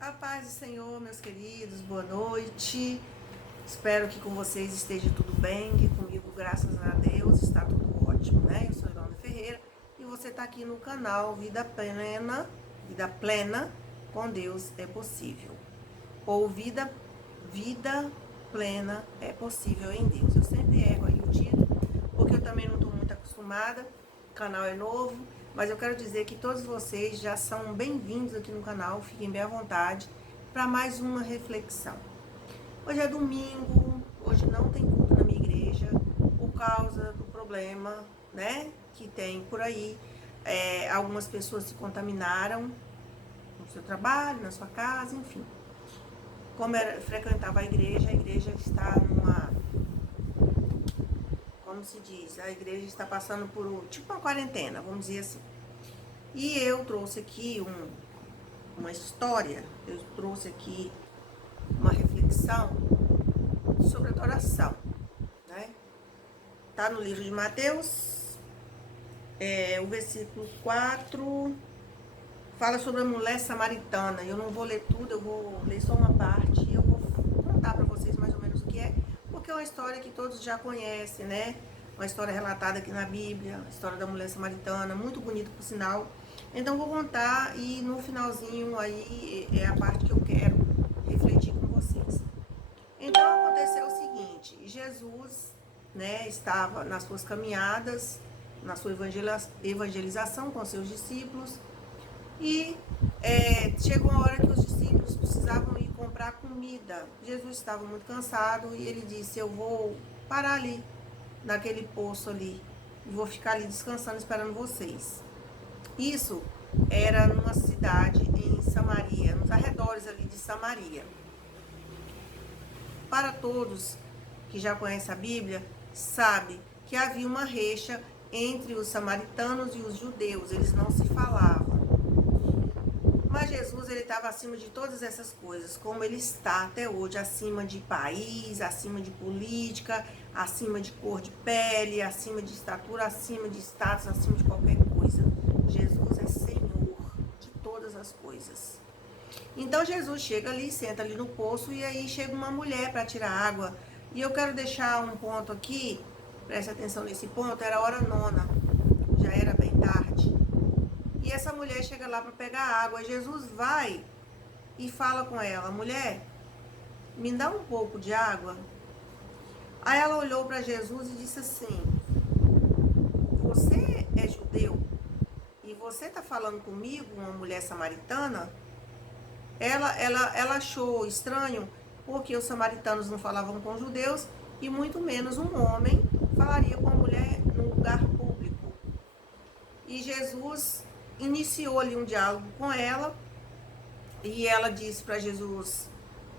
A paz do Senhor, meus queridos, boa noite. Espero que com vocês esteja tudo bem, que comigo, graças a Deus, está tudo ótimo, né? Eu sou Ilona Ferreira e você está aqui no canal Vida Plena com Deus é possível. Ou Vida Plena é possível em Deus. Eu sempre erro aí o título, porque eu também não estou muito acostumada, o canal é novo. Mas eu quero dizer que todos vocês já são bem-vindos aqui no canal, fiquem bem à vontade para mais uma reflexão. Hoje é domingo, hoje não tem culto na minha igreja, por causa do problema, né, que tem por aí. Algumas pessoas se contaminaram no seu trabalho, na sua casa, enfim. Como frequentava a igreja está como se diz, a igreja está passando por tipo uma quarentena, vamos dizer assim. E eu trouxe aqui uma história, eu trouxe aqui uma reflexão sobre adoração, né? Tá no livro de Mateus, o versículo 4 fala sobre a mulher samaritana. Eu não vou ler tudo, eu vou ler só uma parte e eu vou contar para vocês mais ou menos o que é, porque é uma história que todos já conhecem, né? Uma história relatada aqui na Bíblia, a história da mulher samaritana, muito bonita por sinal. Então vou contar e no finalzinho aí é a parte que eu quero refletir com vocês. Então aconteceu o seguinte, Jesus, né, estava nas suas caminhadas, na sua evangelização com seus discípulos e chegou uma hora que os discípulos precisavam ir comprar comida. Jesus estava muito cansado e ele disse: eu vou parar ali, naquele poço ali, e vou ficar ali descansando, esperando vocês. Isso era numa cidade em Samaria, nos arredores ali de Samaria. Para todos que já conhecem a Bíblia, sabe que havia uma rixa entre os samaritanos e os judeus, eles não se falavam. Mas Jesus, ele estava acima de todas essas coisas, como ele está até hoje, acima de país, acima de política, acima de cor de pele, acima de estatura, acima de status, acima de qualquer coisa. Jesus é Senhor de todas as coisas. Então Jesus chega ali, senta ali no poço e aí chega uma mulher para tirar água. E eu quero deixar um ponto aqui, preste atenção nesse ponto, era a hora nona, já era bem tarde. E essa mulher chega lá para pegar água. Jesus vai e fala com ela: mulher, me dá um pouco de água. Aí ela olhou para Jesus e disse assim: você é judeu e você está falando comigo, uma mulher samaritana? Ela achou estranho porque os samaritanos não falavam com os judeus e muito menos um homem falaria com a mulher num lugar público. E Jesus iniciou ali um diálogo com ela e ela disse para Jesus,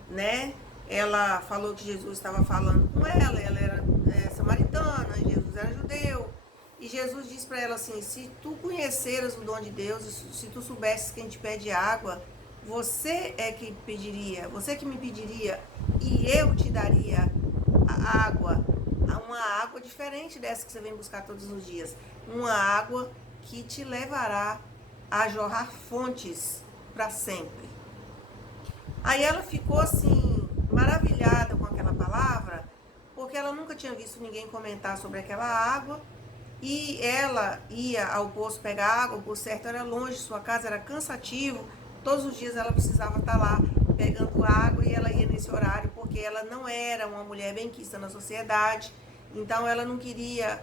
né? Ela falou que Jesus estava falando com ela era samaritana, Jesus era judeu. E Jesus disse para ela assim: se tu conheceras o dom de Deus, se tu soubesses quem te pede água, você é que pediria, você que me pediria e eu te daria a água, uma água diferente dessa que você vem buscar todos os dias, uma água que te levará a jorrar fontes para sempre. Aí ela ficou assim, maravilhada com aquela palavra, porque ela nunca tinha visto ninguém comentar sobre aquela água. E ela ia ao poço pegar água, por certo era longe, sua casa era cansativo, todos os dias ela precisava estar lá pegando água e ela ia nesse horário, porque ela não era uma mulher benquista na sociedade, então ela não queria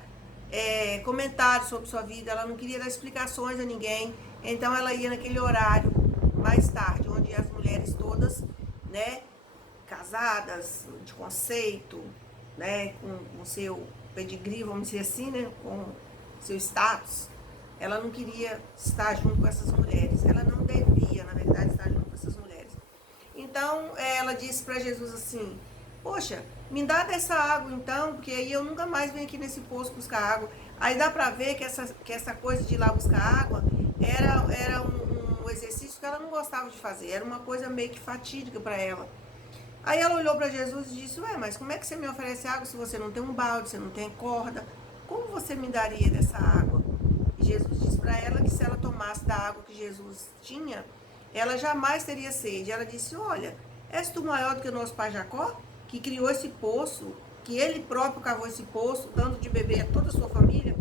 comentários sobre sua vida, ela não queria dar explicações a ninguém, então ela ia naquele horário mais tarde, onde as mulheres todas, né, casadas, de conceito, né, com seu pedigree, vamos dizer assim, né, com seu status, ela não queria estar junto com essas mulheres, ela não devia, na verdade, estar junto com essas mulheres. Então, ela disse para Jesus assim: poxa, me dá dessa água então, porque aí eu nunca mais venho aqui nesse poço buscar água. Aí dá pra ver que essa coisa de ir lá buscar água era um exercício que ela não gostava de fazer, era uma coisa meio que fatídica para ela. Aí ela olhou para Jesus e disse: ué, mas como é que você me oferece água se você não tem um balde, você não tem corda? Como você me daria dessa água? E Jesus disse para ela que se ela tomasse da água que Jesus tinha, ela jamais teria sede. Ela disse, olha, és tu maior do que o nosso pai Jacó, que criou esse poço, que ele próprio cavou esse poço, dando de beber a toda a sua família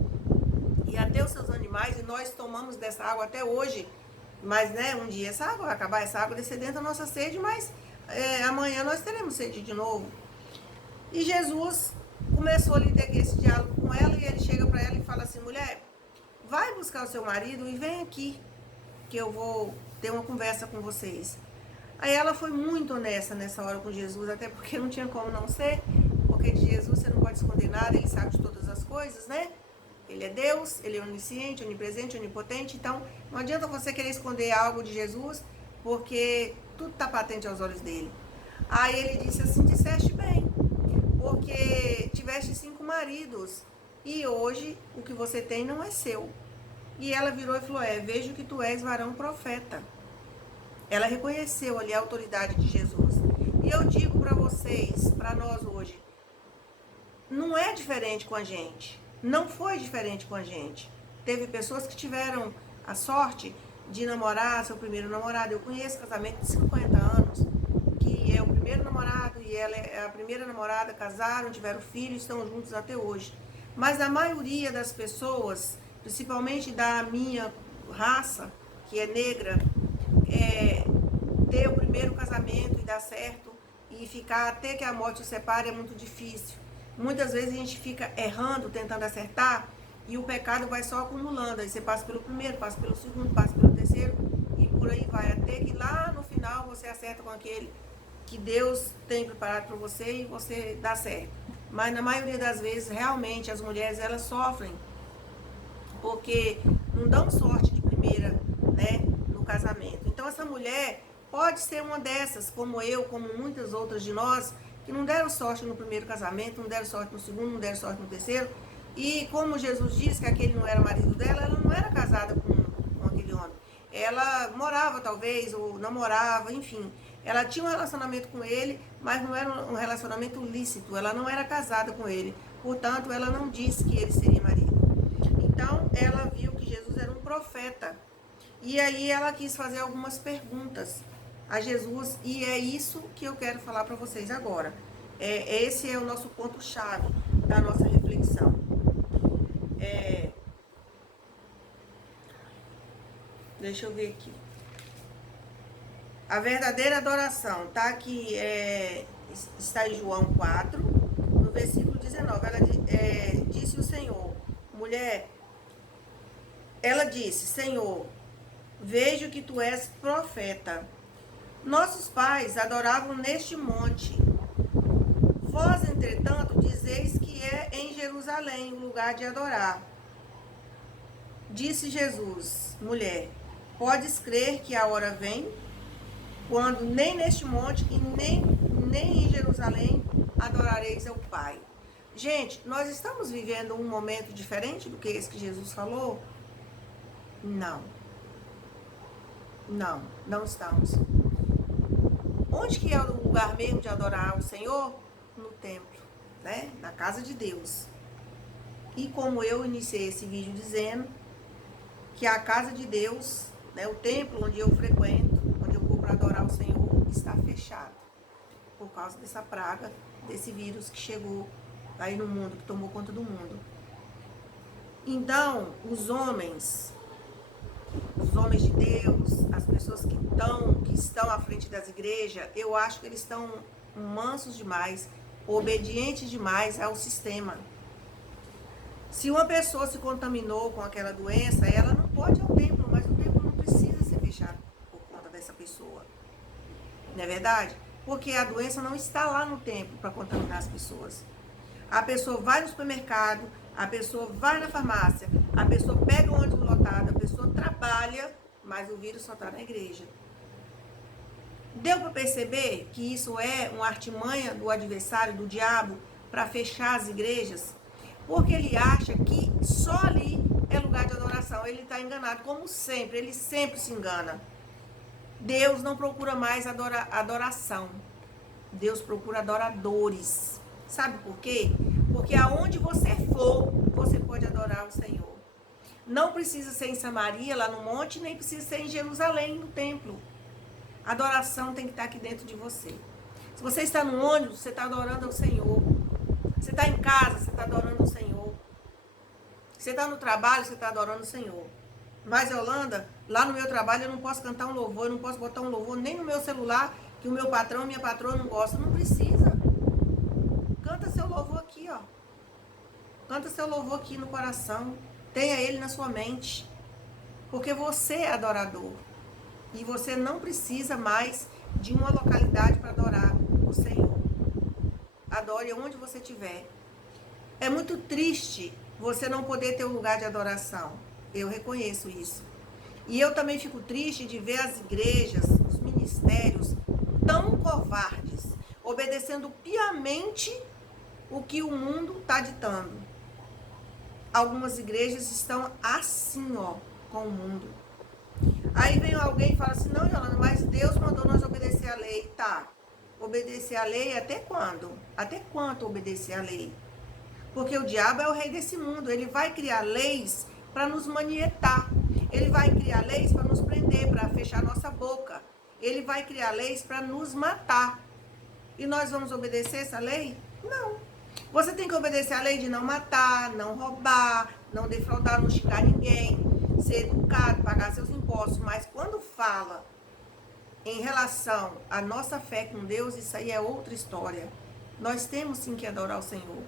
e até os seus animais, e nós tomamos dessa água até hoje. Mas, né, um dia essa água vai acabar, essa água descer dentro da nossa sede, mas amanhã nós teremos sede de novo. E Jesus começou a ter esse diálogo com ela, e ele chega para ela e fala assim, mulher, vai buscar o seu marido e vem aqui, que eu vou ter uma conversa com vocês. Aí ela foi muito honesta nessa hora com Jesus, até porque não tinha como não ser, porque de Jesus você não pode esconder nada, ele sabe de todas as coisas, né? Ele é Deus, ele é onisciente, onipresente, onipotente, então não adianta você querer esconder algo de Jesus, porque tudo está patente aos olhos dele. Aí ele disse assim, disseste bem, porque tiveste 5 maridos, e hoje o que você tem não é seu. E ela virou e falou, vejo que tu és varão profeta. Ela reconheceu ali a autoridade de Jesus. E eu digo para vocês, para nós hoje, não é diferente com a gente. Não foi diferente com a gente. Teve pessoas que tiveram a sorte de namorar seu primeiro namorado. Eu conheço casamento de 50 anos, que é o primeiro namorado e ela é a primeira namorada, casaram, tiveram filhos, estão juntos até hoje. Mas a maioria das pessoas, principalmente da minha raça, que é negra, ter o primeiro casamento e dar certo e ficar até que a morte o separe é muito difícil. Muitas vezes a gente fica errando, tentando acertar, e o pecado vai só acumulando. Aí você passa pelo primeiro, passa pelo segundo, passa pelo terceiro, e por aí vai, até que lá no final você acerta com aquele que Deus tem preparado para você e você dá certo. Mas na maioria das vezes, realmente, as mulheres, elas sofrem, porque não dão sorte de primeira, né, no casamento. Então essa mulher pode ser uma dessas, como eu, como muitas outras de nós, que não deram sorte no primeiro casamento, não deram sorte no segundo, não deram sorte no terceiro. E como Jesus disse que aquele não era o marido dela, ela não era casada com aquele homem. Ela morava talvez, ou namorava, enfim. Ela tinha um relacionamento com ele, mas não era um relacionamento lícito. Ela não era casada com ele. Portanto, ela não disse que ele seria marido. Então, ela viu que Jesus era um profeta. E aí ela quis fazer algumas perguntas a Jesus, e é isso que eu quero falar para vocês agora. Esse é o nosso ponto-chave da nossa reflexão. Deixa eu ver aqui. A verdadeira adoração, tá aqui, está em João 4, no versículo 19. Ela disse o Senhor, mulher, ela disse, Senhor, vejo que tu és profeta. Nossos pais adoravam neste monte. Vós, entretanto, dizeis que é em Jerusalém o lugar de adorar. Disse Jesus, mulher, podes crer que a hora vem, quando nem neste monte e nem em Jerusalém adorareis ao Pai. Gente, nós estamos vivendo um momento diferente do que esse que Jesus falou? Não. Não estamos. Onde que é o lugar mesmo de adorar o Senhor? No templo, né? Na casa de Deus. E como eu iniciei esse vídeo dizendo que a casa de Deus, né, o templo onde eu frequento, onde eu vou para adorar o Senhor, está fechado. Por causa dessa praga, desse vírus que chegou aí no mundo, que tomou conta do mundo. Então, os homens de Deus, as pessoas que estão à frente das igrejas, eu acho que eles estão mansos demais, obedientes demais ao sistema. Se uma pessoa se contaminou com aquela doença, ela não pode ir ao templo, mas o templo não precisa ser fechado por conta dessa pessoa. Não é verdade? Porque a doença não está lá no templo para contaminar as pessoas. A pessoa vai no supermercado, a pessoa vai na farmácia, a pessoa pega o ônibus lotado, a pessoa trabalha, mas o vírus só está na igreja. Deu para perceber que isso é uma artimanha do adversário, do diabo, para fechar as igrejas? Porque ele acha que só ali é lugar de adoração. Ele está enganado, como sempre, ele sempre se engana. Deus não procura mais adoração. Deus procura adoradores. Sabe por quê? Porque aonde você for, você pode adorar o Senhor. Não precisa ser em Samaria, lá no monte, nem precisa ser em Jerusalém, no templo. A adoração tem que estar aqui dentro de você. Se você está no ônibus, você está adorando ao Senhor. Você está em casa, você está adorando ao Senhor. Você está no trabalho, você está adorando o Senhor. Mas, Yolanda, lá no meu trabalho eu não posso cantar um louvor, eu não posso botar um louvor nem no meu celular, que o meu patrão, minha patroa não gosta. Não precisa. Canta seu louvor aqui, ó. Canta seu louvor aqui no coração. Tenha ele na sua mente. Porque você é adorador. E você não precisa mais de uma localidade para adorar o Senhor. Adore onde você estiver. É muito triste você não poder ter um lugar de adoração. Eu reconheço isso. E eu também fico triste de ver as igrejas, os ministérios tão covardes, obedecendo piamente o que o mundo está ditando. Algumas igrejas estão assim, ó, com o mundo. Aí vem alguém e fala assim, não, Yolanda, mas Deus mandou nós obedecer a lei. Tá, obedecer a lei até quando? Até quanto obedecer a lei? Porque o diabo é o rei desse mundo. Ele vai criar leis para nos manietar. Ele vai criar leis para nos prender, para fechar nossa boca. Ele vai criar leis para nos matar. E nós vamos obedecer essa lei? Não. Você tem que obedecer a lei de não matar, não roubar, não defraudar, não xingar ninguém, ser educado, pagar seus impostos. Mas quando fala em relação à nossa fé com Deus, isso aí é outra história. Nós temos sim que adorar o Senhor.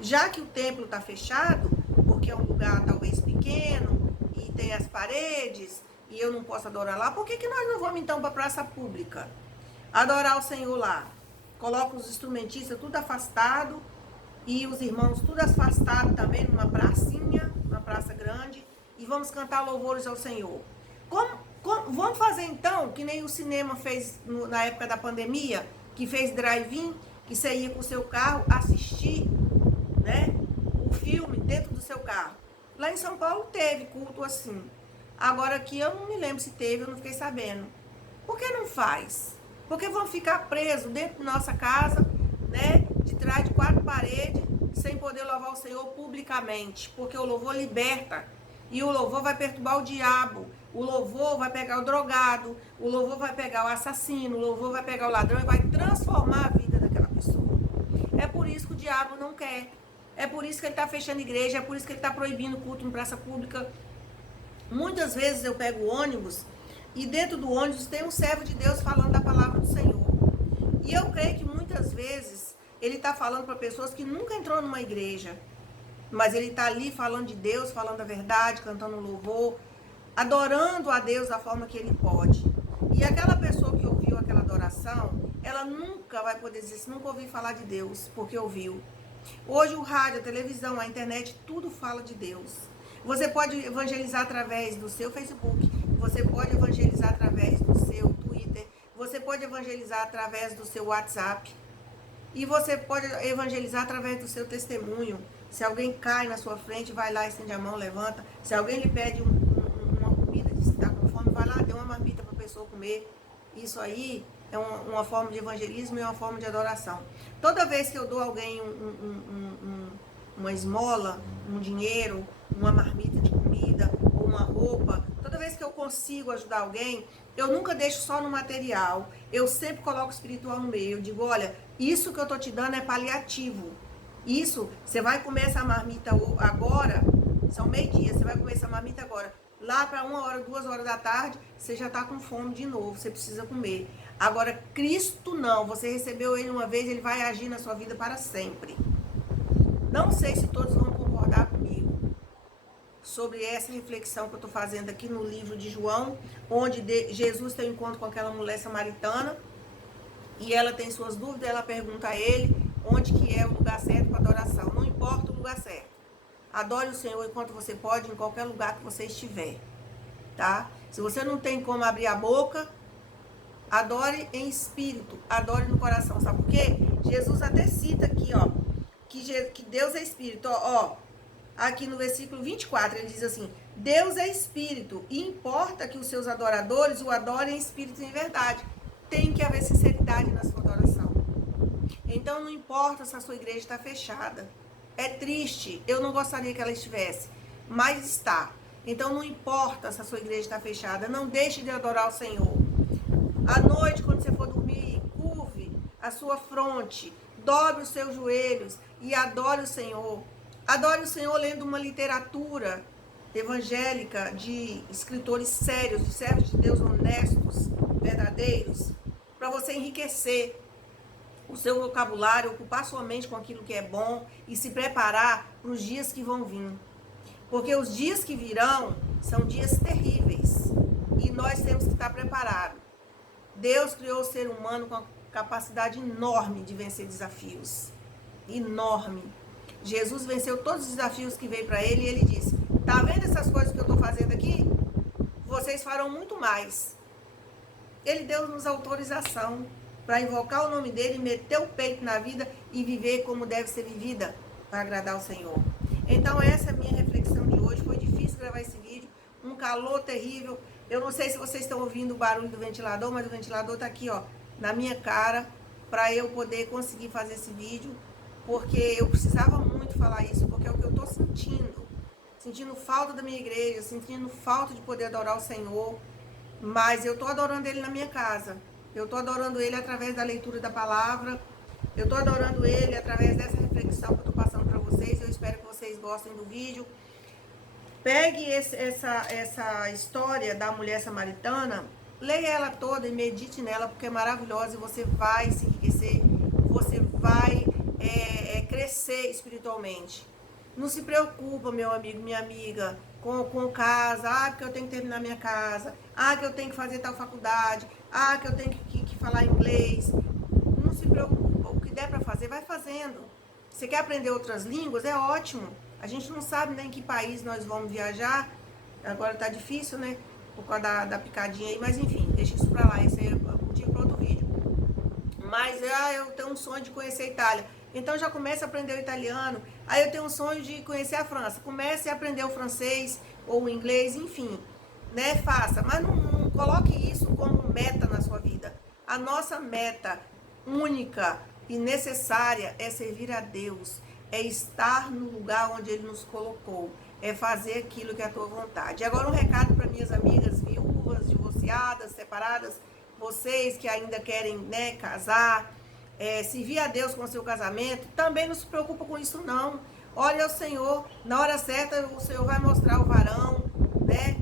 Já que o templo está fechado, porque é um lugar talvez pequeno, e tem as paredes, e eu não posso adorar lá, por que nós não vamos então para a praça pública? Adorar o Senhor lá. Coloca os instrumentistas tudo afastado, e os irmãos tudo afastados também, numa pracinha, uma praça grande, e vamos cantar louvores ao Senhor. Vamos fazer então, que nem o cinema fez na época da pandemia, que fez drive-in, que você ia com o seu carro assistir, né, o filme dentro do seu carro. Lá em São Paulo teve culto assim. Agora aqui eu não me lembro se teve, eu não fiquei sabendo. Por que não faz? Porque vão ficar presos dentro da nossa casa, né, de trás de 4 paredes, sem poder louvar o Senhor publicamente. Porque o louvor liberta. E o louvor vai perturbar o diabo. O louvor vai pegar o drogado. O louvor vai pegar o assassino. O louvor vai pegar o ladrão e vai transformar a vida daquela pessoa. É por isso que o diabo não quer. É por isso que ele está fechando igreja. É por isso que ele está proibindo culto em praça pública. Muitas vezes eu pego o ônibus e dentro do ônibus tem um servo de Deus falando da palavra do Senhor. E eu creio que muitas vezes ele está falando para pessoas que nunca entrou numa igreja. Mas ele está ali falando de Deus, falando a verdade, cantando louvor, adorando a Deus da forma que ele pode. E aquela pessoa que ouviu aquela adoração, ela nunca vai poder dizer assim, nunca ouvi falar de Deus, porque ouviu. Hoje o rádio, a televisão, a internet, tudo fala de Deus. Você pode evangelizar através do seu Facebook, você pode evangelizar através do seu Twitter, você pode evangelizar através do seu WhatsApp. E você pode evangelizar através do seu testemunho. Se alguém cai na sua frente, vai lá, estende a mão, levanta. Se alguém lhe pede uma comida, diz que está com fome, vai lá, dê uma marmita para a pessoa comer. Isso aí é uma forma de evangelismo e uma forma de adoração. Toda vez que eu dou a alguém uma esmola, um dinheiro, uma marmita de comida ou uma roupa, toda vez que eu consigo ajudar alguém, eu nunca deixo só no material. Eu sempre coloco o espiritual no meio. Eu digo, olha, isso que eu tô te dando é paliativo. Isso, você vai comer essa marmita agora, são meio-dia, você vai comer essa marmita agora. Lá para 1 hora, 2 horas da tarde, você já tá com fome de novo, você precisa comer. Agora, Cristo não, você recebeu ele uma vez, ele vai agir na sua vida para sempre. Não sei se todos vão concordar comigo sobre essa reflexão que eu tô fazendo aqui no livro de João, onde Jesus tem um encontro com aquela mulher samaritana, e ela tem suas dúvidas, ela pergunta a ele onde que é o lugar certo para adoração. Não importa o lugar certo. Adore o Senhor enquanto você pode, em qualquer lugar que você estiver, tá? Se você não tem como abrir a boca, adore em espírito, adore no coração. Sabe por quê? Jesus até cita aqui, ó, que Deus é espírito, ó, aqui no versículo 24, ele diz assim, Deus é espírito, e importa que os seus adoradores o adorem em espírito e em verdade. Tem que haver sinceridade na sua adoração. Então não importa se a sua igreja está fechada. É triste, eu não gostaria que ela estivesse, mas está. Então não importa se a sua igreja está fechada, não deixe de adorar o Senhor. À noite, quando você for dormir, curve a sua fronte, dobre os seus joelhos e adore o Senhor. Adore o Senhor lendo uma literatura evangélica de escritores sérios, de servos de Deus honestos, verdadeiros, para você enriquecer o seu vocabulário, ocupar sua mente com aquilo que é bom e se preparar para os dias que vão vir. Porque os dias que virão são dias terríveis e nós temos que estar preparados. Deus criou o ser humano com a capacidade enorme de vencer desafios. Enorme. Jesus venceu todos os desafios que veio para ele e ele disse: tá vendo essas coisas que eu estou fazendo aqui? Vocês farão muito mais. Ele deu-nos autorização para invocar o nome dele, meter o peito na vida e viver como deve ser vivida para agradar o Senhor. Então essa é a minha reflexão de hoje. Foi difícil gravar esse vídeo, um calor terrível. Eu não sei se vocês estão ouvindo o barulho do ventilador, mas o ventilador está aqui, ó, na minha cara, para eu poder conseguir fazer esse vídeo, porque eu precisava muito falar isso, porque é o que eu estou sentindo falta da minha igreja, sentindo falta de poder adorar o Senhor, mas eu estou adorando Ele na minha casa, eu estou adorando Ele através da leitura da palavra, eu estou adorando Ele através dessa reflexão que eu estou passando para vocês. Eu espero que vocês gostem do vídeo. Pegue essa história da mulher samaritana, leia ela toda e medite nela, porque é maravilhosa e você vai se enriquecer, você vai crescer espiritualmente. Não se preocupa, meu amigo, minha amiga, com casa, porque eu tenho que terminar minha casa, que eu tenho que fazer tal faculdade, que eu tenho que falar inglês. Não se preocupa, o que der para fazer, vai fazendo. Você quer aprender outras línguas? É ótimo. A gente não sabe nem em que país nós vamos viajar. Agora tá difícil, né? Por causa da picadinha aí. Mas enfim, deixa isso pra lá. Esse é motivo para outro vídeo. Mas eu tenho um sonho de conhecer a Itália. Então já comece a aprender o italiano. Aí eu tenho um sonho de conhecer a França. Comece a aprender o francês ou o inglês, enfim. Né? Faça. Mas não coloque isso como meta na sua vida. A nossa meta única e necessária é servir a Deus. É estar no lugar onde Ele nos colocou. É fazer aquilo que é a tua vontade. E agora um recado para minhas amigas viúvas, divorciadas, separadas. Vocês que ainda querem, né, casar, servir a Deus com o seu casamento. Também não se preocupa com isso não. Olha ao Senhor. Na hora certa o Senhor vai mostrar o varão, né,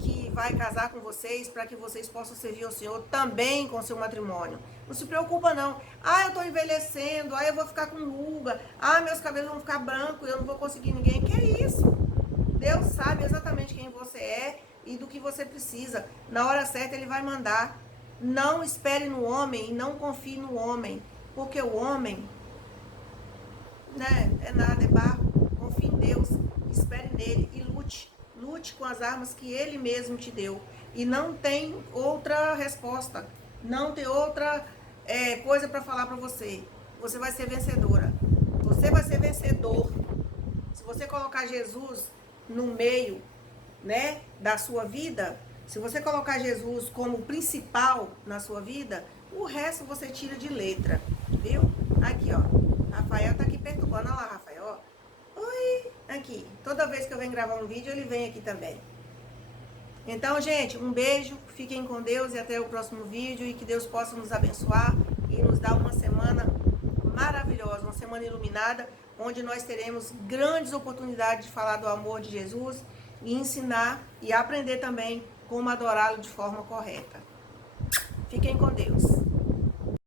que vai casar com vocês, para que vocês possam servir ao Senhor também com o seu matrimônio. Não se preocupa não. Eu tô envelhecendo, eu vou ficar com ruga, meus cabelos vão ficar brancos, eu não vou conseguir ninguém. Que é isso? Deus sabe exatamente quem você é e do que você precisa. Na hora certa Ele vai mandar. Não espere no homem e não confie no homem, porque o homem, né, é nada, é barro. Confie em Deus, espere nele e lute. Lute com as armas que Ele mesmo te deu. E não tem outra resposta. Não tem outra coisa para falar para você. Você vai ser vencedora. Você vai ser vencedor. Se você colocar Jesus no meio, né, da sua vida, se você colocar Jesus como principal na sua vida, o resto você tira de letra. Viu? Aqui, ó. Rafael tá aqui perturbando. Olha lá, Rafael. Oi. Aqui. Toda vez que eu venho gravar um vídeo, ele vem aqui também. Então, gente, um beijo, fiquem com Deus e até o próximo vídeo, e que Deus possa nos abençoar e nos dar uma semana maravilhosa, uma semana iluminada, onde nós teremos grandes oportunidades de falar do amor de Jesus e ensinar e aprender também como adorá-lo de forma correta. Fiquem com Deus.